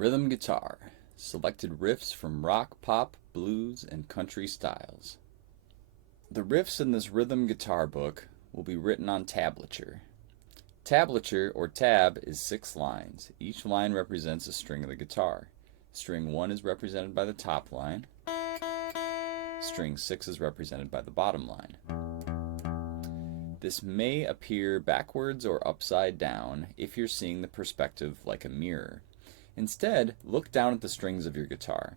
Rhythm guitar. Selected riffs from rock, pop, blues, and country styles. The riffs in this rhythm guitar book will be written on tablature. Tablature, or tab, is 6 lines. Each line represents a string of the guitar. String 1 is represented by the top line. String 6 is represented by the bottom line. This may appear backwards or upside down if you're seeing the perspective like a mirror. Instead, look down at the strings of your guitar.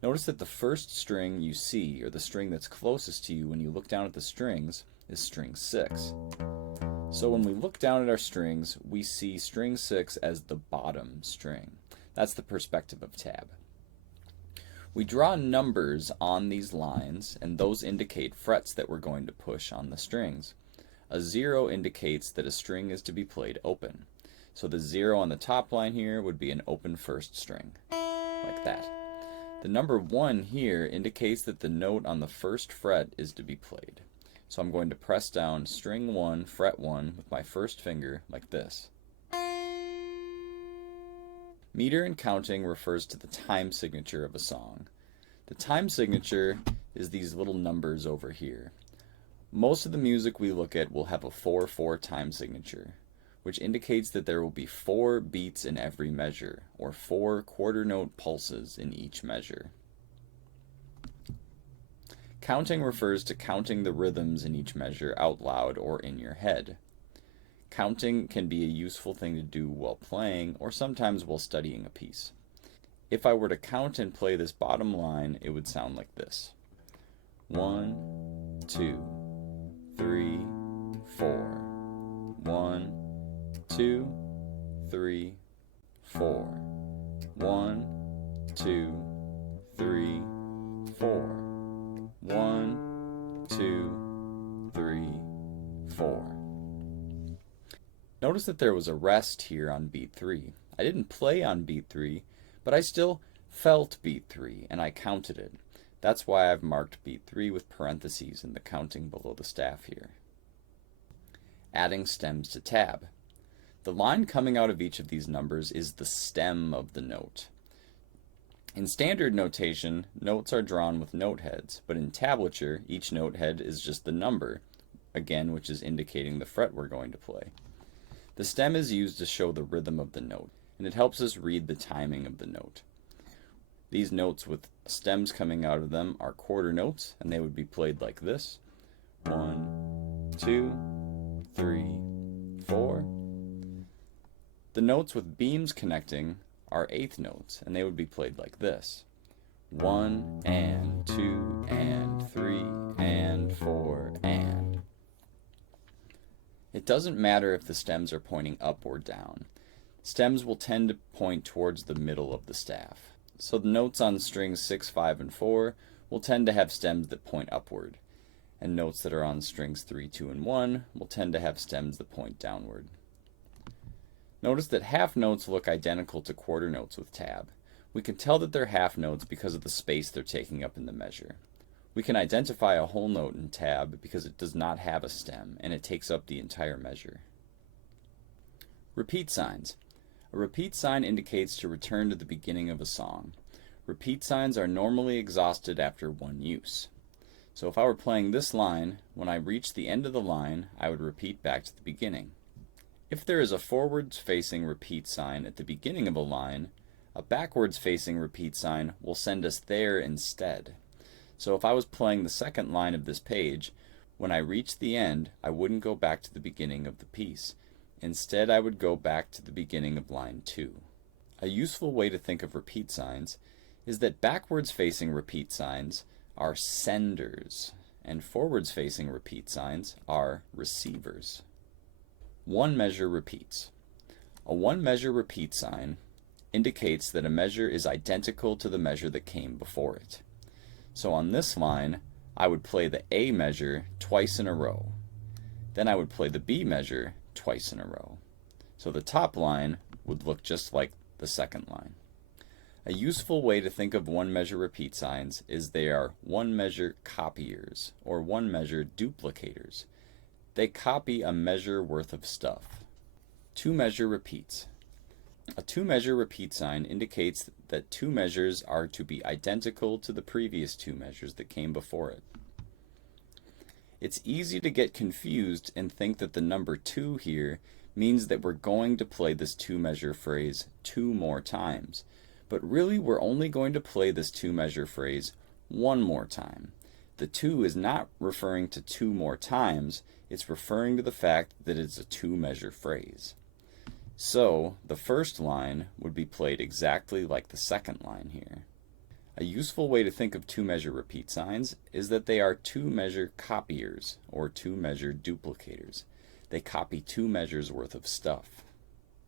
Notice that the first string you see, or the string that's closest to you when you look down at the strings, is string 6. So when we look down at our strings, we see string 6 as the bottom string. That's the perspective of tab. We draw numbers on these lines, and those indicate frets that we're going to push on the strings. A 0 indicates that a string is to be played open. So the 0 on the top line here would be an open first string, like that. The number 1 here indicates that the note on the first fret is to be played. So I'm going to press down string 1, fret 1 with my first finger, like this. Meter and counting refers to the time signature of a song. The time signature is these little numbers over here. Most of the music we look at will have a 4/4 time signature, which indicates that there will be 4 beats in every measure, or 4 quarter note pulses in each measure. Counting refers to counting the rhythms in each measure out loud or in your head. Counting can be a useful thing to do while playing, or sometimes while studying a piece. If I were to count and play this bottom line, it would sound like this. 1, 2, 3, 4. 1, 2, 3, 4. 1, 2, 3, 4. 1, 2, 3, 4. Notice that there was a rest here on beat 3. I didn't play on beat 3, but I still felt beat 3, and I counted it. That's why I've marked beat 3 with parentheses in the counting below the staff here. Adding stems to tab. The line coming out of each of these numbers is the stem of the note. In standard notation, notes are drawn with note heads, but in tablature, each note head is just the number, again, which is indicating the fret we're going to play. The stem is used to show the rhythm of the note, and it helps us read the timing of the note. These notes with stems coming out of them are quarter notes, and they would be played like this. 1, 2, 3, 4. The notes with beams connecting are eighth notes, and they would be played like this. 1 and 2 and 3 and 4 and. It doesn't matter if the stems are pointing up or down. Stems will tend to point towards the middle of the staff. So the notes on strings 6, 5, and 4 will tend to have stems that point upward, and notes that are on strings 3, 2, and 1 will tend to have stems that point downward. Notice that half notes look identical to quarter notes with tab. We can tell that they're half notes because of the space they're taking up in the measure. We can identify a whole note in tab because it does not have a stem and it takes up the entire measure. Repeat signs. A repeat sign indicates to return to the beginning of a song. Repeat signs are normally exhausted after one use. So if I were playing this line, when I reach the end of the line, I would repeat back to the beginning. If there is a forwards-facing repeat sign at the beginning of a line, a backwards-facing repeat sign will send us there instead. So if I was playing the second line of this page, when I reached the end, I wouldn't go back to the beginning of the piece. Instead, I would go back to the beginning of line 2. A useful way to think of repeat signs is that backwards-facing repeat signs are senders, and forwards-facing repeat signs are receivers. One measure repeats. A one measure repeat sign indicates that a measure is identical to the measure that came before it. So on this line, I would play the A measure twice in a row. Then I would play the B measure twice in a row. So the top line would look just like the second line. A useful way to think of one measure repeat signs is they are one measure copiers or one measure duplicators. They copy a measure worth of stuff. Two measure repeats. A two-measure repeat sign indicates that two measures are to be identical to the previous two measures that came before it. It's easy to get confused and think that the number 2 here means that we're going to play this two-measure phrase 2 more times. But really, we're only going to play this two-measure phrase 1 more time. The 2 is not referring to 2 more times, it's referring to the fact that it's a two-measure phrase. So, the first line would be played exactly like the second line here. A useful way to think of two-measure repeat signs is that they are two-measure copiers, or two-measure duplicators. They copy 2 measures worth of stuff.